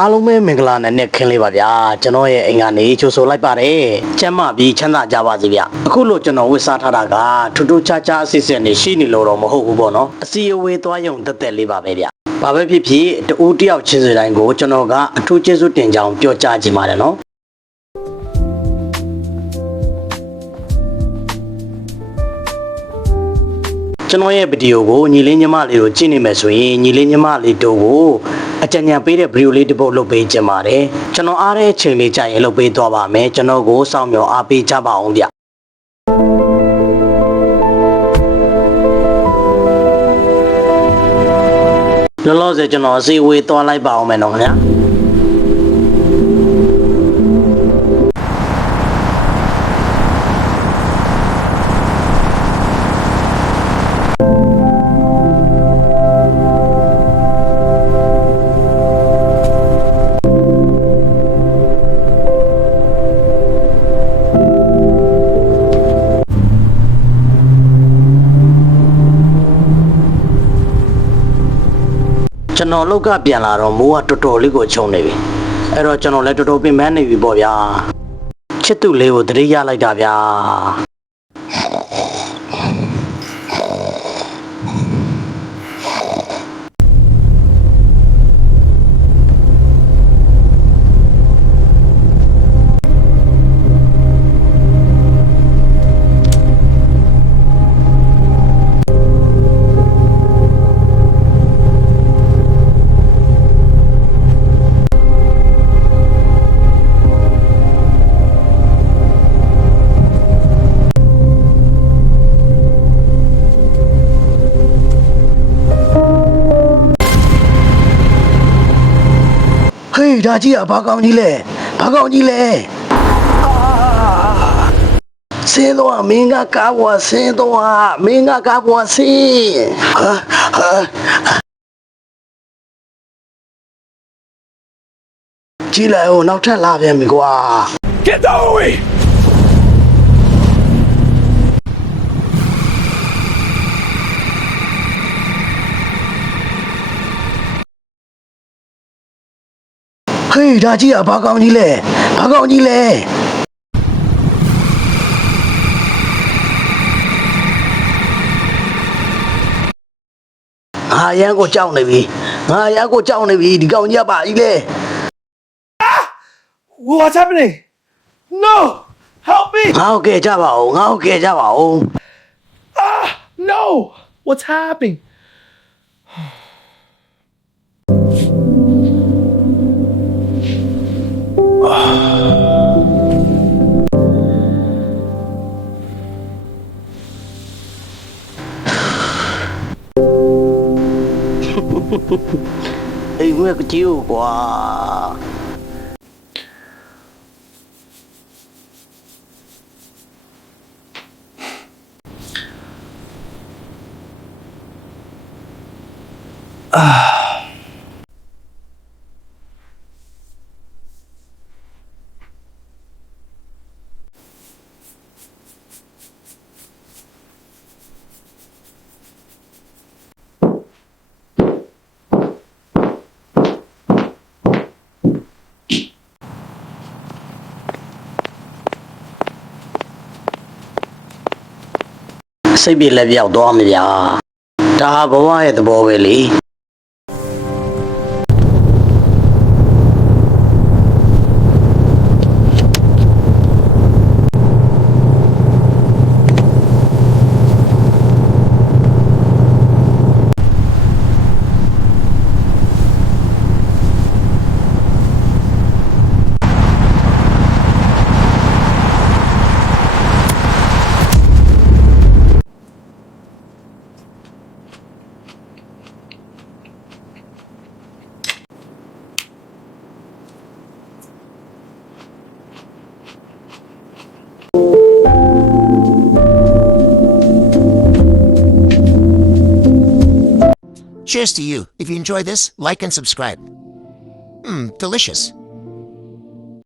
အားလုံးပဲမင်္ဂလာနဲ့ခင်းလေးပါဗျာကျွန်တော်ရဲ့အိမ်ကနေချိုးဆိုလိုက်ပါတယ်ကျမ်းမပြီးချမ်းသာကြပါစေဗျအခုလို့ကျွန်တော်ဝစ်စားထားတာကထူးထူးခြားခြားအစစ်အစစ်နေရှိနေလို့တော့မဟုတ်ဘူးပေါ့နော်အစီအဝေးသွားရုံတက်တက်လေးပါပဲဗျဘာပဲဖြစ်ဖြစ်တူတယောက်ချင်းစီတိုင်းကိုကျွန်တော်ကအထူးကျေးဇူးတင်ကြောင်းပြောကြားချင်ပါတယ်နော်ကျွန်တော်ရဲ့ဗီဒီယိုကိုညီလေးညီမလေးတို့ကြည့်နေမယ်ဆိုရင်ညီလေးညီမလေးတို့ကိုအကြံဉာဏ်ပေးတဲ့ဗီဒီယိုလေးတစ်ပုဒ်လုပ်ပေးကြပါတယ်ကျွန်တော်အားတဲ့အချိန်လေးကြာရင်လုပ်ပေးသွားပါမယ်ကျွန်တော်ကိုစောင့်မျှော်အားပေးကြပါအောင်ဗျလောလောဆယ်ကျွန်တော်အစီအဝေးသွားလိုက်ပါအောင်မယ်နော်ခင်ဗျာကျွန်တော်လောက်ကပြန်လာတော့မိုးကတော်တော်လေးကိုခြုံနေပြီအဲ့တော့ကျွန်တော်လည်းတော်တော်ပင်ပန်းနေပြီပေါ့ဗျာချစ်သူလေးကိုတတိယလိုက်တာဗျာဟေးဒါကြီးကဘာကောင်းကြီးလဲဘာကောင်းကြီးလဲဆင်းတော့မင်းကကားဘွားဆင်းတော့မင်းကကားဘွားဆင်းကြည့်လိုက်ဦးနောက်ထပ်လာပြန်ပြီကွာ Get away!ဟေးဒါကြီးကဘာကောင်းကြီးလဲဘာကောင်းကြီးလဲငါရန်ကိုကြောက်နေပြီငါရန်ကိုကြောက်နေပြီဒီကောင်ကြီးကပါကြီးလဲ What's happening? No! Help me! ငါ့ကိုကယ်ကြပါဦးငါ့ကိုကယ်ကြပါဦး No! What's happening? Ê, nguyên cái chiêu quá. Xây biệt là việc đó mà giờ ta bố ai thì bố về lý Cheers to you. If you enjoy this, like and subscribe. Delicious.